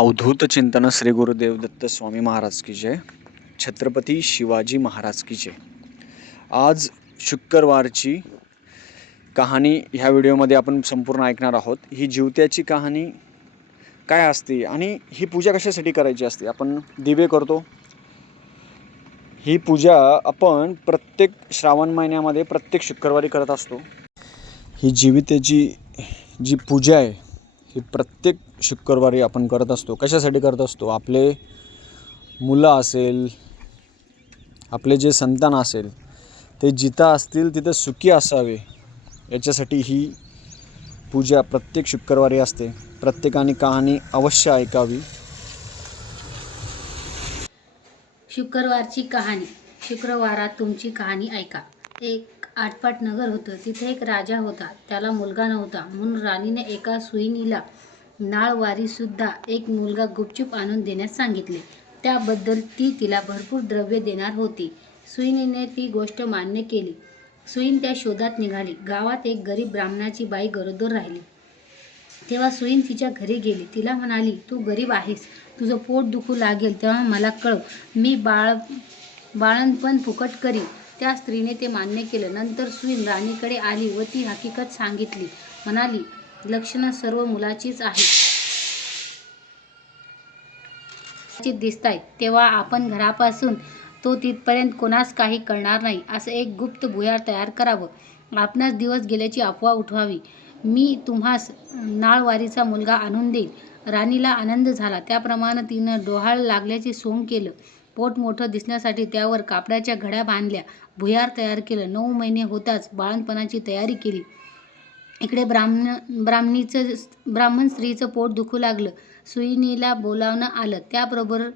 अवधूत चिंतन श्री गुरुदेव दत्त स्वामी महाराज की जय छत्रपती शिवाजी महाराज की जय. आज शुक्रवारची कहाणी ह्या व्हिडिओमध्ये आपण संपूर्ण ऐकणार आहोत. ही जीवत्याची कहाणी काय असते आणि ही पूजा कशासाठी करायची असते? आपण दिवे करतो. ही पूजा आपण प्रत्येक श्रावण महिन्यामध्ये प्रत्येक शुक्रवारी करत असतो. ही जीवितेची जी पूजा आहे ही प्रत्येक शुक्रवारी आपण करत असतो कशासाठी करत असतो? आपले मुलं असेल आपले जे संतान असेल ते जिथं असतील तिथं सुखी असावे. याच्यासाठी ही पूजा प्रत्येक शुक्रवारी असते. प्रत्येकाने कहाणी अवश्य ऐकावी. शुक्रवारची कहाणी. शुक्रवारात तुमची कहाणी ऐका. एक आटपाट नगर होतं. तिथे एक राजा होता. त्याला मुलगा नव्हता. म्हणून राणीने एका सुईणीला नाळवारीसुद्धा एक मुलगा गुपचूप आणून देण्यास सांगितले. त्याबद्दल ती तिला भरपूर द्रव्य देणार होती. सुईणीने ती गोष्ट मान्य केली. सुईन त्या शोधात निघाली. गावात एक गरीब ब्राह्मणाची बाई गरोदर राहिली. तेव्हा सुईन तिच्या घरी गेली. तिला म्हणाली तू गरीब आहेस. तुझं पोट दुखू लागेल तेव्हा मला कळव. मी बाळ बाळणपण फुकट करी त्या स्त्रीने ते मान्य केलं. नंतर सुईन राणीकडे आली व ती हकीकत सांगितली. म्हणाली लक्षणं सर्व मुलाचीच आहेत. दिसत आहेत तेव्हा आपण घरापासून तो तिथपर्यंत कोणास काही कळणार नाही असं एक गुप्त भुयार तयार करावं. आपणास दिवस गेल्याची अफवा उठवावी. मी तुम्हास नाळवारीचा मुलगा आणून देईल. राणीला आनंद झाला. त्याप्रमाणे तिनं डोहाळ लागल्याचे सोंग केलं. पोट मोठं दिसण्यासाठी त्यावर कापडाच्या घड्या बांधल्या. भुयार तयार केलं. नऊ महिने होताच बाळणपणाची तयारी केली. इकडे ब्राह्मण ब्राह्मणीचं ब्राह्मण स्त्रीचं पोट दुखू लागलं. सुईनीला बोलावणं आलं. त्याबरोबर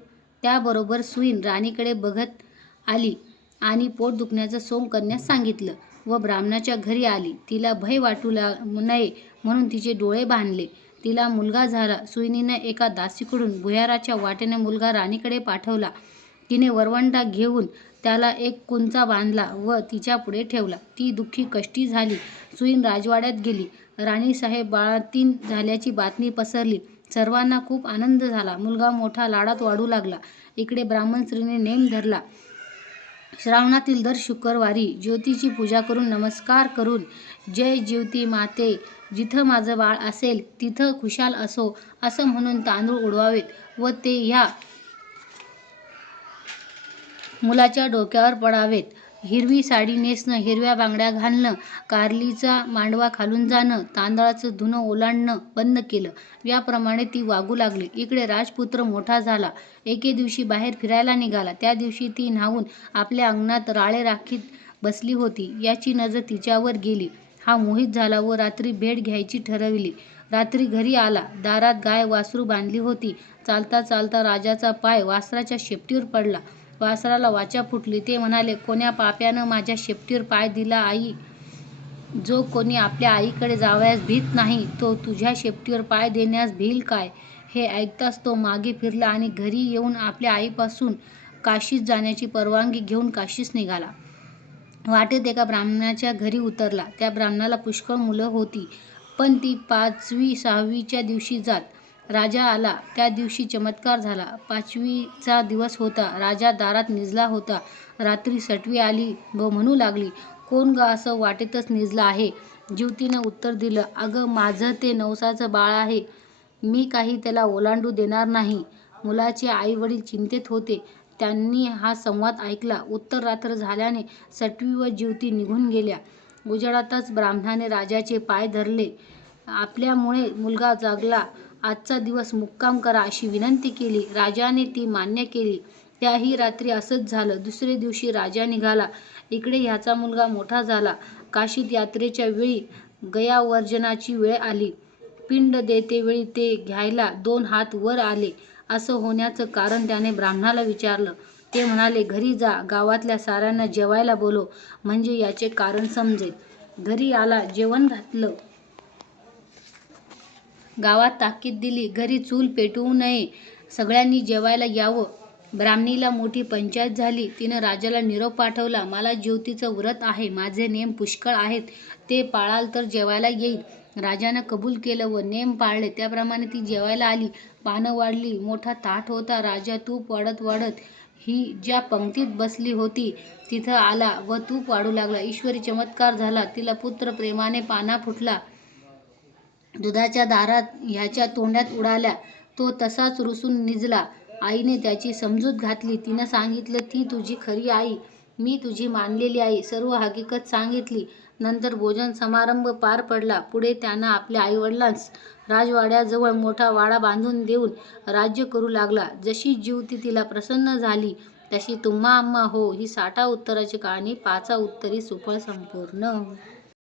त्याबरोबर सुईन राणीकडे बघत आली आणि पोट दुखण्याचं सोंग करण्यास सांगितलं व ब्राह्मणाच्या घरी आली. तिला भय वाटू ला नये म्हणून तिचे डोळे बांधले. तिला मुलगा झाला. सुईनीनं एका दासीकडून भुयाराच्या वाटेने मुलगा राणीकडे पाठवला. तिने वरवंटा घेऊन त्याला एक कुंचा बांधला व तिच्या पुढे ठेवला. ती दुःखी कष्टी झाली. सुईण राजवाड्यात गेली. राणीसाहेब बाळातीन झाल्याची बातमी पसरली. सर्वांना खूप आनंद झाला. मुलगा मोठा लाडात वाढू लागला. इकडे ब्राह्मण स्त्रीने नेम धरला. श्रावणातील दर शुक्रवारी ज्योतीची पूजा करून नमस्कार करून जय ज्योती माते जिथं माझं बाळ असेल तिथं खुशाल असो असं म्हणून तांदूळ उडवावेत व ते ह्या मुलाच्या डोक्यावर पडावेत. हिरवी साडी नेसणं हिरव्या बांगड्या घालणं कारलीचा मांडवा खालून जाणं तांदळाचं धुणं ओलांडणं बंद केलं. याप्रमाणे ती वागू लागली. इकडे राजपुत्र मोठा झाला. एके दिवशी बाहेर फिरायला निघाला. त्या दिवशी ती न्हावून आपल्या अंगणात राळे राखीत बसली होती. याची नजर तिच्यावर गेली. हा मोहित झाला व रात्री भेट घ्यायची ठरविली. रात्री घरी आला. दारात गाय वासरू बांधली होती. चालता चालता राजाचा पाय वासराच्या शेपटीवर पडला. वासराला वाचा फुटली. ते म्हणाले कोण्या पाप्यानं माझ्या शेपटीवर पाय दिला आई? जो कोणी आपल्या आईकडे जावयास भीत नाही तो तुझ्या शेपटीवर पाय देण्यास भील काय हे ऐकताच तो मागे फिरला आणि घरी येऊन आपल्या आईपासून काशीत जाण्याची परवानगी घेऊन काशीस निघाला. वाटेत एका ब्राह्मणाच्या घरी उतरला. त्या ब्राह्मणाला पुष्कळ मुलं होती पण ती पाचवी सहावीच्या दिवशी जात. राजा आला. त्या दिवशी चमत्कार झाला. पाचवीचा दिवस होता. राजा दारात निजला होता. रात्री सटवी आली व म्हणू लागली कोण ग असं वाटेतच निजला आहे ज्युतीनं उत्तर दिलं अगं माझं ते नवसाचं बाळ आहे. मी काही त्याला ओलांडू देणार नाही. मुलाचे आई वडील चिंतेत होते. त्यांनी हा संवाद ऐकला. उत्तर रात्र झाल्याने सटवी व ज्युती निघून गेल्या. गुजरातच ब्राह्मणाने राजाचे पाय धरले. आपल्यामुळे मुलगा जागला. आजचा दिवस मुक्काम करा अशी विनंती केली. राजाने ती मान्य केली. त्याही रात्री असंच झालं. दुसरे दिवशी राजा निघाला. इकडे ह्याचा मुलगा मोठा झाला. काशीत यात्रेच्या वेळी गयावर्जनाची वेळ आली. पिंड देतेवेळी ते घ्यायला दोन हात वर आले. असं होण्याचं कारण त्याने ब्राह्मणाला विचारलं. ते म्हणाले घरी जा. गावातल्या साऱ्यांना जेवायला बोलो म्हणजे याचे कारण समजेल. घरी आला जेवण घातलं. गावात ताकीद दिली घरी चूल पेटवू नये सगळ्यांनी जेवायला यावं. ब्राह्मणीला मोठी पंचायत झाली तिनं राजाला निरोप पाठवला मला ज्योतीचं व्रत आहे माझे नेम पुष्कळ आहेत ते पाळाल तर जेवायला येईल. राजानं कबूल केलं व नेम पाळले त्याप्रमाणे ती जेवायला आली. पानं वाढली मोठा ताट होता राजा तूप वाढत वाढत ही ज्या पंक्तीत बसली होती तिथं आला व तूप वाढू लागला. ईश्वरी चमत्कार झाला तिला पुत्र प्रेमाने पाना फुटला. दुधाच्या दारात ह्याच्या तोंडात उडाल्या. तो तसाच रुसून निजला. आईने त्याची समजूत घातली. तिनं सांगितलं ती तुझी खरी आई. मी तुझी मानलेली आई. सर्व हकीकत सांगितली. नंतर भोजन समारंभ पार पडला. पुढे त्यानं आपल्या आईवडिलांस राजवाड्याजवळ मोठा वाडा बांधून देऊन राज्य करू लागला. जशी जीवती तिला प्रसन्न झाली तशी तुम्हा आम्हा हो. ही साठा उत्तराची कहाणी पाचा उत्तरी सुफळ संपूर्ण.